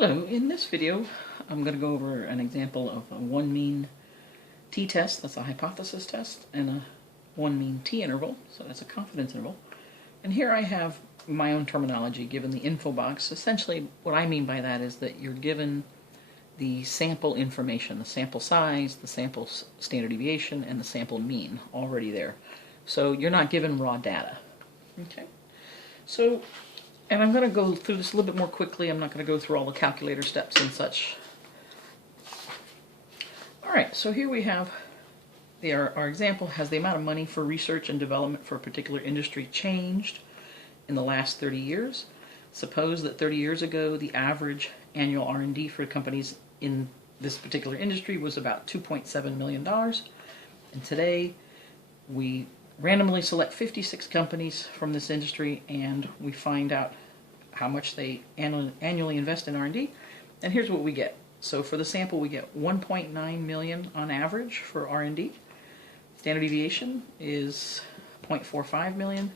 Hello, in this video I'm going to go over an example of a one mean t-test, that's a hypothesis test, and a one mean t-interval, so that's a confidence interval. And here I have my own terminology given the info box. Essentially what I mean by that is that you're given the sample information, the sample size, the sample standard deviation, and the sample mean already there. So you're not given raw data. Okay? So, and I'm going to go through this a little bit more quickly. I'm not going to go through all the calculator steps and such. Alright, so here we have our example has the amount of money for research and development for a particular industry changed in the last 30 years. Suppose that 30 years ago the average annual R&D for companies in this particular industry was about $2.7 million. And today we randomly select 56 companies from this industry and we find out how much they annually invest in R&D. And here's what we get. So for the sample we get 1.9 million on average for R&D. Standard deviation is 0.45 million.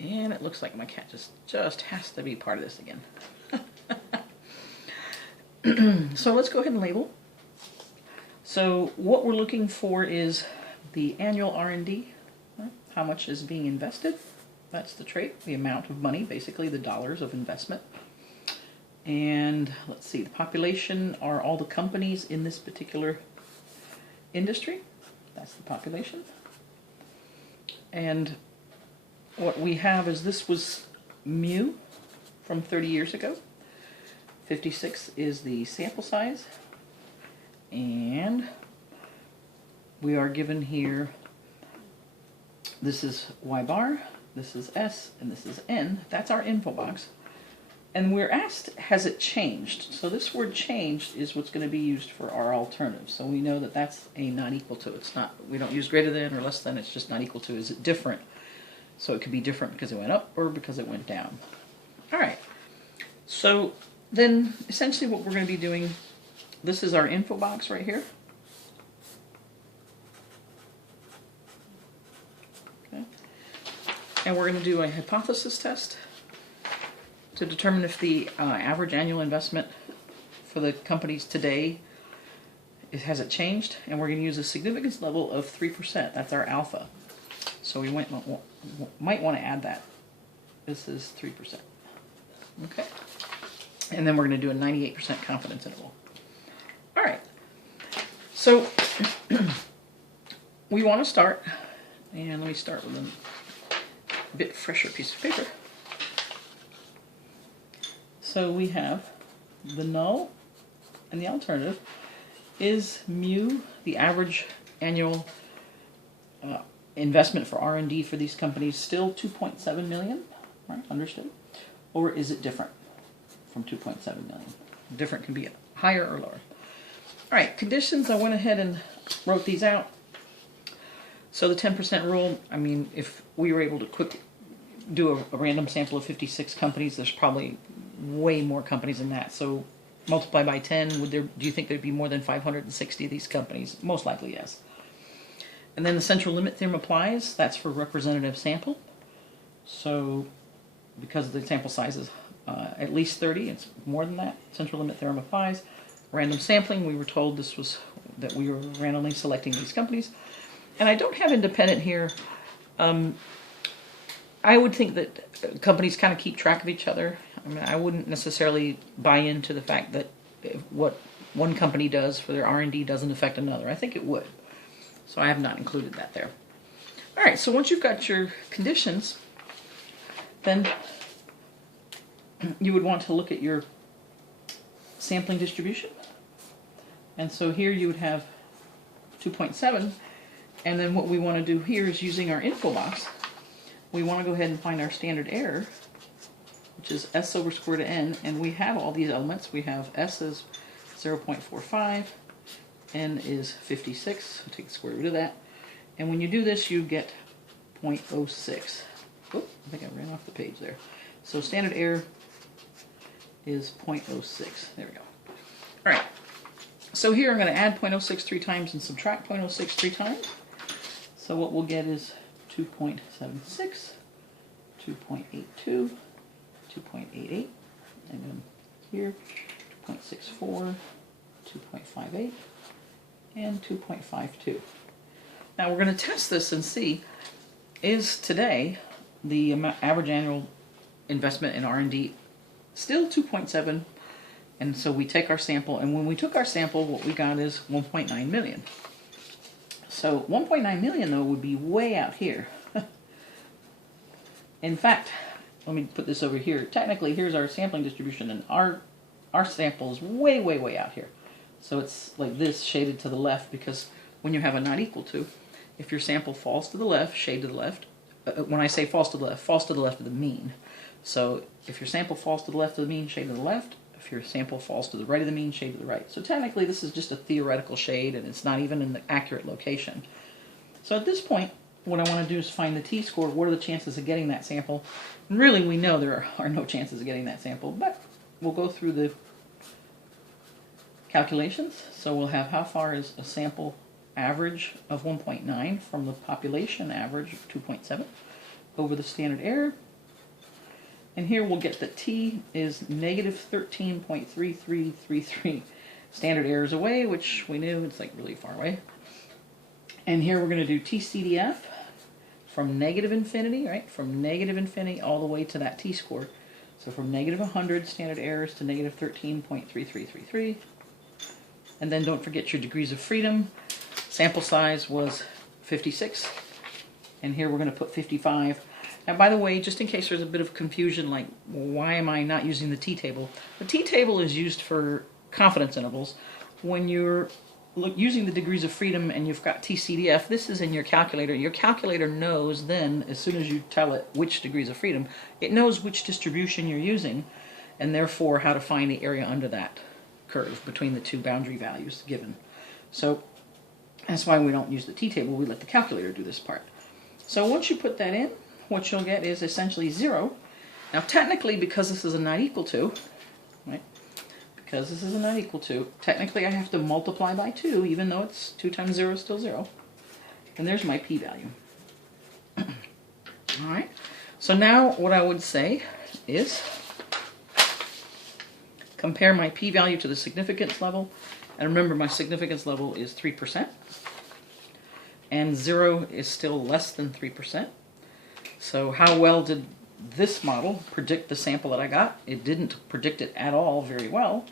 And it looks like my cat just has to be part of this again. So let's go ahead and label. So what we're looking for is the annual R&D, how much is being invested. That's the trait, the amount of money, basically the dollars of investment. And let's see, the population are all the companies in this particular industry. That's the population. And what we have is this was mu from 30 years ago. 56 is the sample size. And we are given here, this is y bar, this is s, and this is n. That's our info box. And we're asked, has it changed? So this word changed is what's going to be used for our alternative. So we know that that's a not equal to. It's not, we don't use greater than or less than, it's just not equal to. Is it different? So it could be different because it went up or because it went down. All right. So then essentially what we're going to be doing, this is our info box right here. Okay. And we're going to do a hypothesis test to determine if the average annual investment for the companies today, has it changed? And we're going to use a significance level of 3%. That's our alpha. So we might want to add that. This is 3%. Okay. And then we're going to do a 98% confidence interval. All right. So we want to start, and let me start with a bit fresher piece of paper. So we have the null, and the alternative is mu, the average annual investment for R&D for these companies, still 2.7 million, right? Understood? Or is it different from 2.7 million? Different can be higher or lower. All right, conditions, I went ahead and wrote these out. So the 10% rule, I mean, if we were able to quickly do a random sample of 56 companies, there's probably way more companies than that. So multiply by 10, do you think there'd be more than 560 of these companies? Most likely, yes. And then the central limit theorem applies. That's for representative sample. So because the sample size is at least 30, it's more than that, central limit theorem applies. Random sampling, we were told that we were randomly selecting these companies. And I don't have independent here. I would think that companies kind of keep track of each other. I mean, I wouldn't necessarily buy into the fact that what one company does for their R&D doesn't affect another. I think it would. So I have not included that there. All right, so once you've got your conditions, then you would want to look at your sampling distribution. And so here you would have 2.7. And then what we want to do here is using our info box, we want to go ahead and find our standard error, which is s over square root of n, and we have all these elements. We have s is 0.45, n is 56, we'll take the square root of that, and when you do this you get 0.06. Oh, I think I ran off the page there. So standard error is 0.06. There we go. All right, so here I'm going to add 0.06 3 times and subtract 0.06 3 times. So what we'll get is 2.76, 2.82, 2.88, and then here, 2.64, 2.58, and 2.52. Now we're going to test this and see, is today the average annual investment in R&D still 2.7? And so we take our sample, and when we took our sample, what we got is 1.9 million. So 1.9 million, though, would be way out here. In fact, let me put this over here. Technically, here's our sampling distribution, and our sample is way, way, way out here. So it's like this, shaded to the left, because when you have a not equal to, if your sample falls to the left, shade to the left. When I say falls to the left of the mean. So if your sample falls to the left of the mean, shade to the left. If your sample falls to the right of the mean, shade to the right. So technically, this is just a theoretical shade, and it's not even in the accurate location. So at this point, what I want to do is find the t-score. What are the chances of getting that sample? And really, we know there are no chances of getting that sample, but we'll go through the calculations. So we'll have how far is a sample average of 1.9 from the population average of 2.7 over the standard error. And here we'll get that t is negative 13.3333 standard errors away, which we knew it's like really far away. And here we're going to do TCDF from negative infinity, right? From negative infinity all the way to that t-score. So from negative 100 standard errors to negative 13.3333. And then don't forget your degrees of freedom. Sample size was 56. And here we're going to put 55. Now, by the way, just in case there's a bit of confusion, like, why am I not using the t-table? The t-table is used for confidence intervals. When you're using the degrees of freedom and you've got TCDF, this is in your calculator. Your calculator knows then, as soon as you tell it which degrees of freedom, it knows which distribution you're using, and therefore how to find the area under that curve between the two boundary values given. So that's why we don't use the t-table. We let the calculator do this part. So once you put that in, what you'll get is essentially 0. Now technically, because this is a not equal to, right? Because this is a not equal to, technically I have to multiply by 2, even though it's 2 times 0 is still 0. And there's my p-value. Alright, so now what I would say is compare my p-value to the significance level. And remember, my significance level is 3%. And 0 is still less than 3%. So how well did this model predict the sample that I got? It didn't predict it at all very well.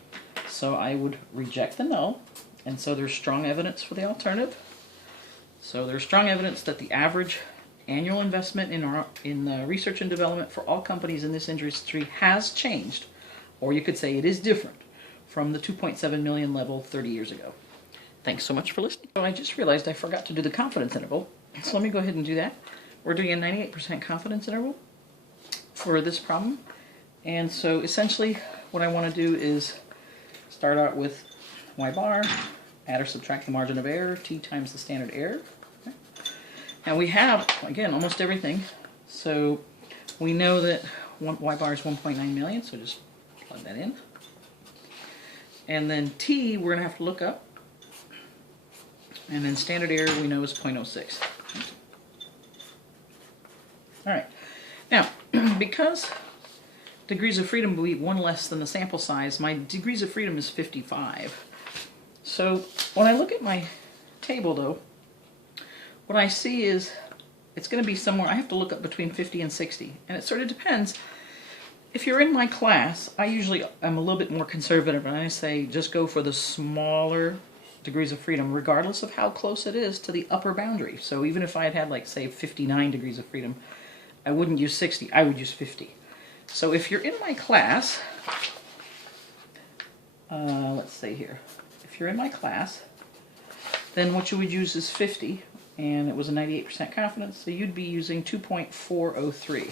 So I would reject the null. And so there's strong evidence for the alternative. So there's strong evidence that the average annual investment in research and development for all companies in this industry has changed. Or you could say it is different from the 2.7 million level 30 years ago. Thanks so much for listening. So I just realized I forgot to do the confidence interval. So let me go ahead and do that. We're doing a 98% confidence interval for this problem. And so essentially what I want to do is start out with y bar, add or subtract the margin of error, t times the standard error. Okay. Now we have, again, almost everything. So we know that y bar is 1.9 million, so just plug that in. And then t, we're going to have to look up. And then standard error we know is 0.06. All right. Now, because degrees of freedom will be 1 less than the sample size, my degrees of freedom is 55. So when I look at my table, though, what I see is it's going to be somewhere, I have to look up between 50 and 60. And it sort of depends. If you're in my class, I usually am a little bit more conservative, and I say just go for the smaller degrees of freedom, regardless of how close it is to the upper boundary. So even if I had like, say, 59 degrees of freedom, I wouldn't use 60, I would use 50. So if you're in my class, let's say here, if you're in my class, then what you would use is 50, and it was a 98% confidence, so you'd be using 2.403.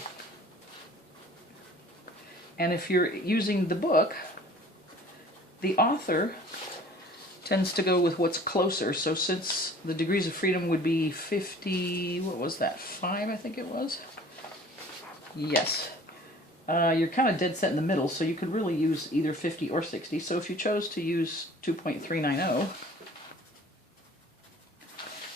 And if you're using the book, the author tends to go with what's closer. So since the degrees of freedom would be 50, what was that, 5 I think it was? Yes. You're kind of dead set in the middle, so you could really use either 50 or 60. So if you chose to use 2.390,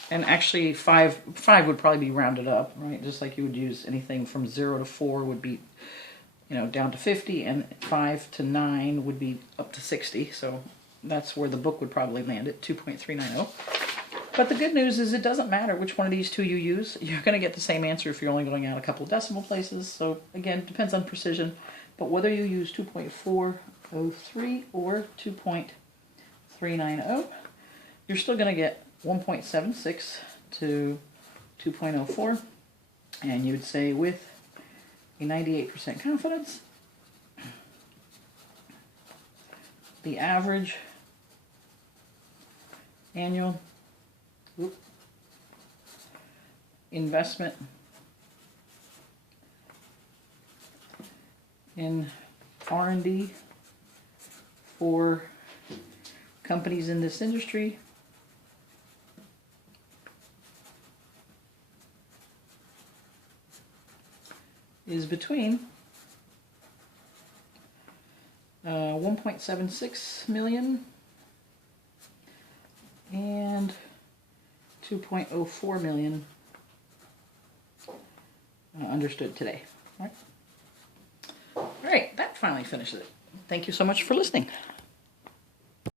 and actually 5 would probably be rounded up, right? Just like you would use anything from 0 to 4 would be down to 50, and 5 to 9 would be up to 60. So that's where the book would probably land at 2.390. But the good news is it doesn't matter which one of these two you use. You're going to get the same answer if you're only going out a couple of decimal places. So again, it depends on precision. But whether you use 2.403 or 2.390, you're still going to get 1.76 to 2.04. And you would say with a 98% confidence, the average annual investment in R&D for companies in this industry is between 1.76 million and 2.04 million understood today. All right, that finally finishes it. Thank you so much for listening.